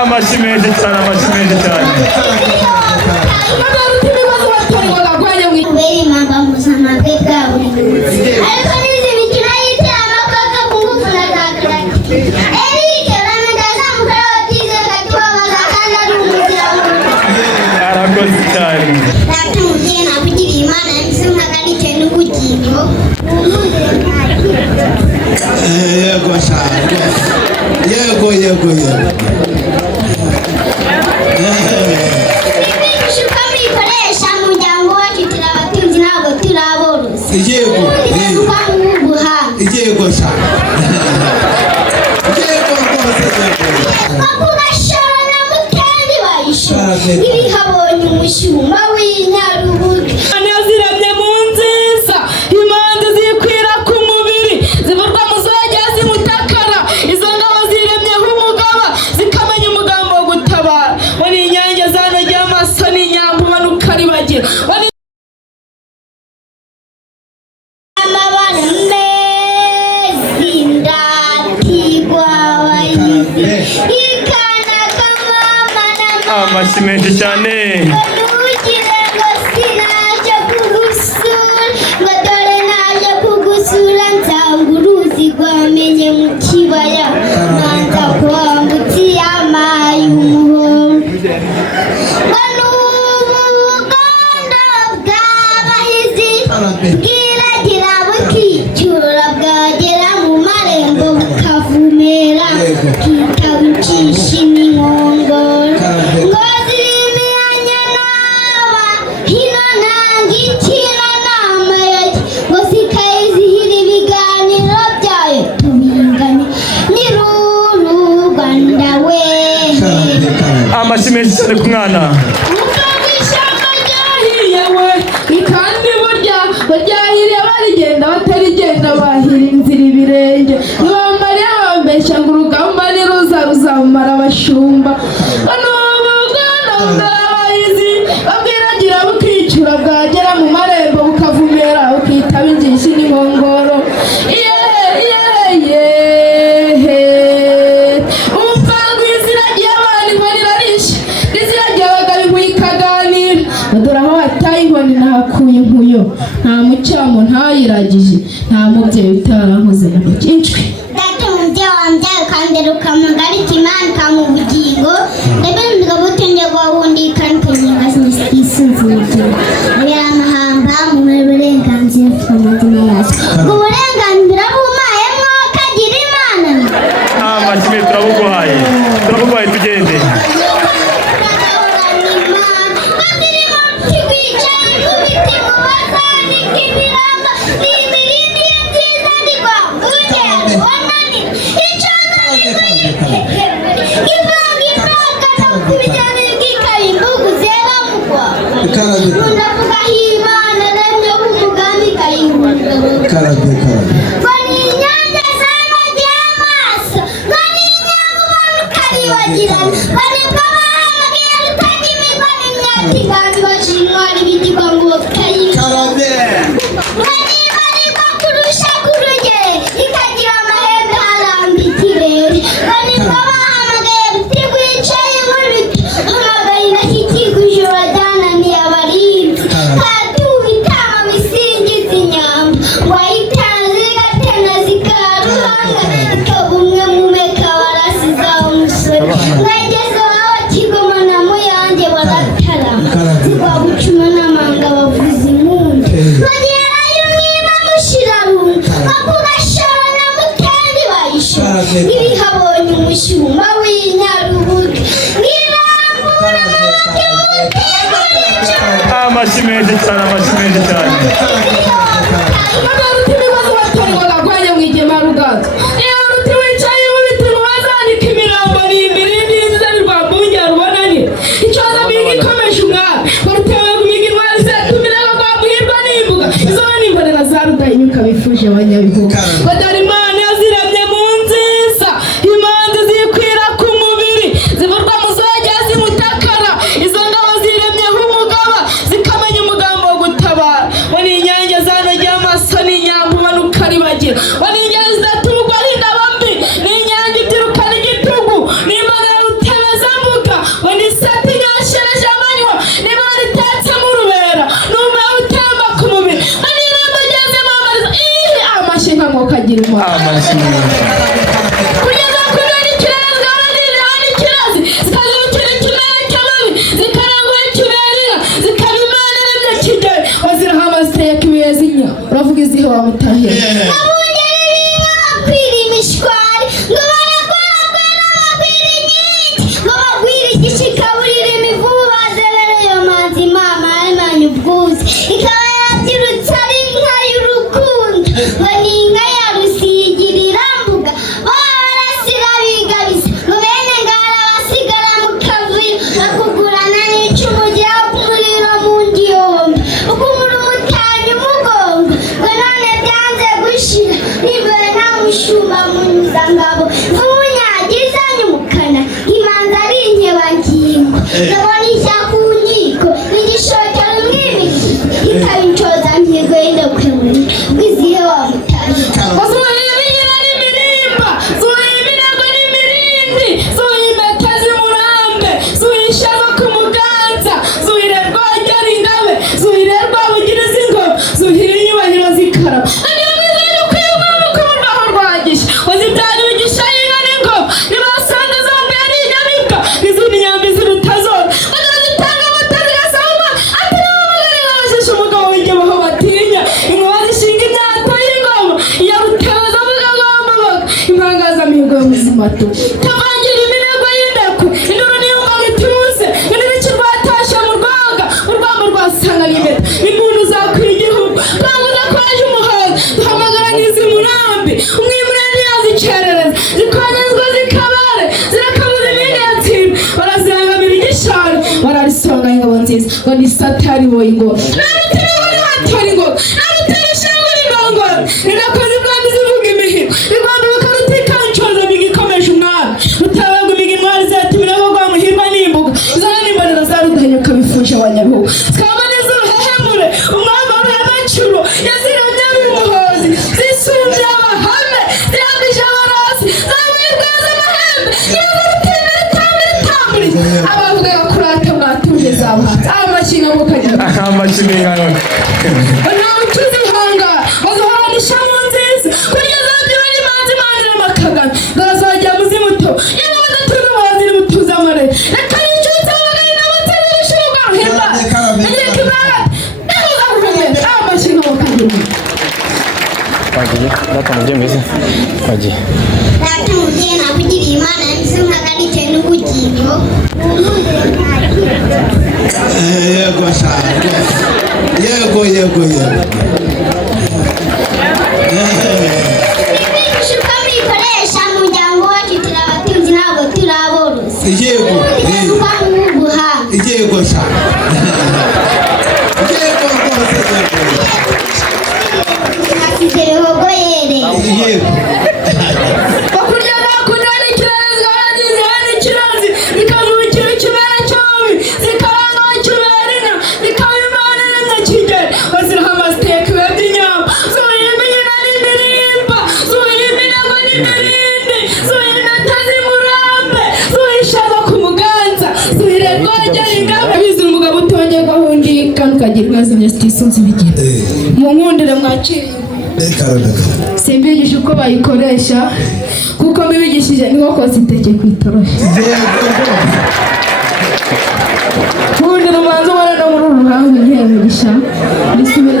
amashimende cyane amashimende cyane ibihabonye umushumba w'inyarubuga ziramye mu nziza imanzi zikwira ku mubiri zivurwa mu zajya zimutakara izo ngabo ziremyeho umugaba zikamenya umugambo wo gutabara wari inyange zanogeye amaso n'inyambo umanuka ribagira amabara meza indatigwa abayizi amashimende cyane rwamenye mu kibaya nanza kwambutse amazi umuhondo n'ubuganda bw'abahizi bwiragira bukicyura bwagera mu marembo bukavumera bukitaba inshishi n'inkongoro ngo zirimiyanya n'aba hino nanga ikina nama yake ngo zikaye zihira ibiganiro byayo tubingane n'iruru Rwanda wehe amashimende cyane ku mwana ishyamba ryahiye we ikandi baryahiriye barigenda batarigenda bahira inzira ibirenge ntibambariye bambeshya ngo urugamba niruza ruzamara abashumba n'ubuganda bw'abahizi babwiragira bukicura bwagera mu marembo bukavumera bukitaba injishi n'inkongoro dore aho hataye inkoni nahakuye inkuyo nta mucyamo ntayiragije nta mubyeyi utarankoze na mukicwe data umubyeyi wambyaye ukandera ukamugarika imana ikamubugingo ndabona butenge bwa wundi kandi kanyenga sinisuzuye abera amahamba mu burenganzira bw'amazina yacu uburenganzira bumaye kagira imana amashimende turabuguhaye tugende ibihabonye umushumba w'inyarubuga amashimende cyane amashimende cyane bifuje abanyabihugu badari imana yaziramye mu nziza imanzi zikwira ku mubiri zivurwa mu zajya zimutakara izo ngabo ziremyeho umugaba zikamenya umugambo wo gutabara wari inyange zanogeye amaso n'inyambo kugeza kuri ikirezi abandi ikirezi zikazirukira ikimera cy'amabi zikarangwa ikiberera zikaba imana iremye kigeli baziraho amasiteye kibuye zinya uravuga izihe wamutahira tavangira imirego y'indekwe induru n'iyumvaga ituse induriki rwatashe mu rwaga urwamba rwasanga n'impeta impundu zakwiye igihugu twavuze ko yaje umuhaza duhamagara nk'izi murambi umwimurere yazicerereza zikongezwa zikabare zirakabuza impinga yatsinda barazirangamira igisharo bararisonga ingabo nziza ngo ni satani boye ingoma namutima natora ingoma namutera ishangwe n'ingongoro ninakoze ibwami zivuga imihigo rwanda bakarutikana bigikomeje umwami rutabaga imigimwari zatumira ko rwamuhirwa n'imbuga izana n'imbonera zarudahanyuka bifuje abanyabihugu zikaba n'izuruhehemure umwami w'abacuro yaziramye b'umuhozi zisumbye abahame zirambije abarasi zamwirwaza amahembe y'urutembere tamburi abavuga ko kurata mwatumye zabahatse amashyiga mukagira amashyiga nta mutuzi ihanga bazohoranisha mu nziza kugeza byibari imanzi imanira amakagana ndazajya muzimuto ingabo zatuza abaziri mutuza amare reka n'icyutse abagari n'abatari b'ishuga himba nagiye kibara ndavuga kuvumera amashyiga mukagira twagiye batamubye mbese twagiye batamubye nabugiriye imana ndetse nk'agarike n'ubugingo yego cyane yego ibishuka bikoresha mu muryango wacu turabatunzi ntabwo turaborozi yego tuba mu buhanga yego cyane yego rwose hasize bihogo yereye yego bakurya bakunda n'ikirezi zaragize hano ikirezi zikazubikira ikimera cyombi zikaranga ikiberina zikaba imana iremye kigeli baziraho amasiteke biba by'inyama zuhimba inyina n'imirimba zuhimba inago n'imirindi zuhimba impeta z'imurambe zuhishaza ku muganza zuhire rwogera ingabo bizira umugabo utongerwa wundi kandi ukagira ibibazo nyesitisunzi bigira mu nkundire mwakiriye simbigisha uko bayikoresha kuko mbibigishije niho koza iteke ku itoroshi nkundira umanza ubona no muri uru ruhango ntiyabigisha risubire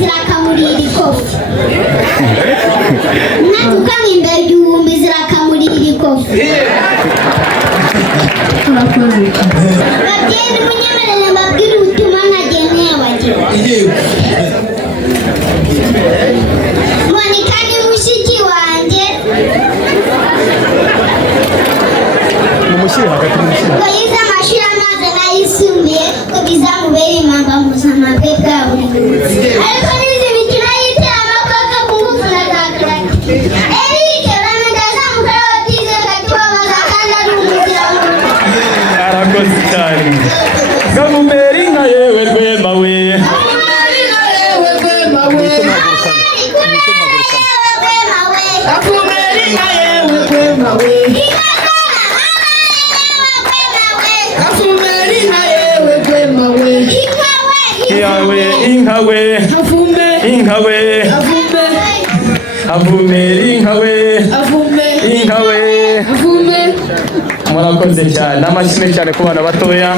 zirakamurira ikofi natukamwe imbere igihumbi zirakamurira ikofi urakoze babyeyi munyemerere mbabwire ubutumwa nageneye abagira Monika ni mushiki wanjye mumushyire hagati ngo yize amashuri amaze n'ayisumbuye ko bizamubera impamba mu buzima bwe bwa buri munsi ariko n'izi mikino y'iteramakofe ku ngufu na za karate Eric uramenya azamukora batize gatubabaza kandi ari umuzirango arakoze cyane gavumeri nka yewe rwema we inka we avumera inka we avume inka we avume murakoze cyane n'amashyi menshi cyane ku bana batoya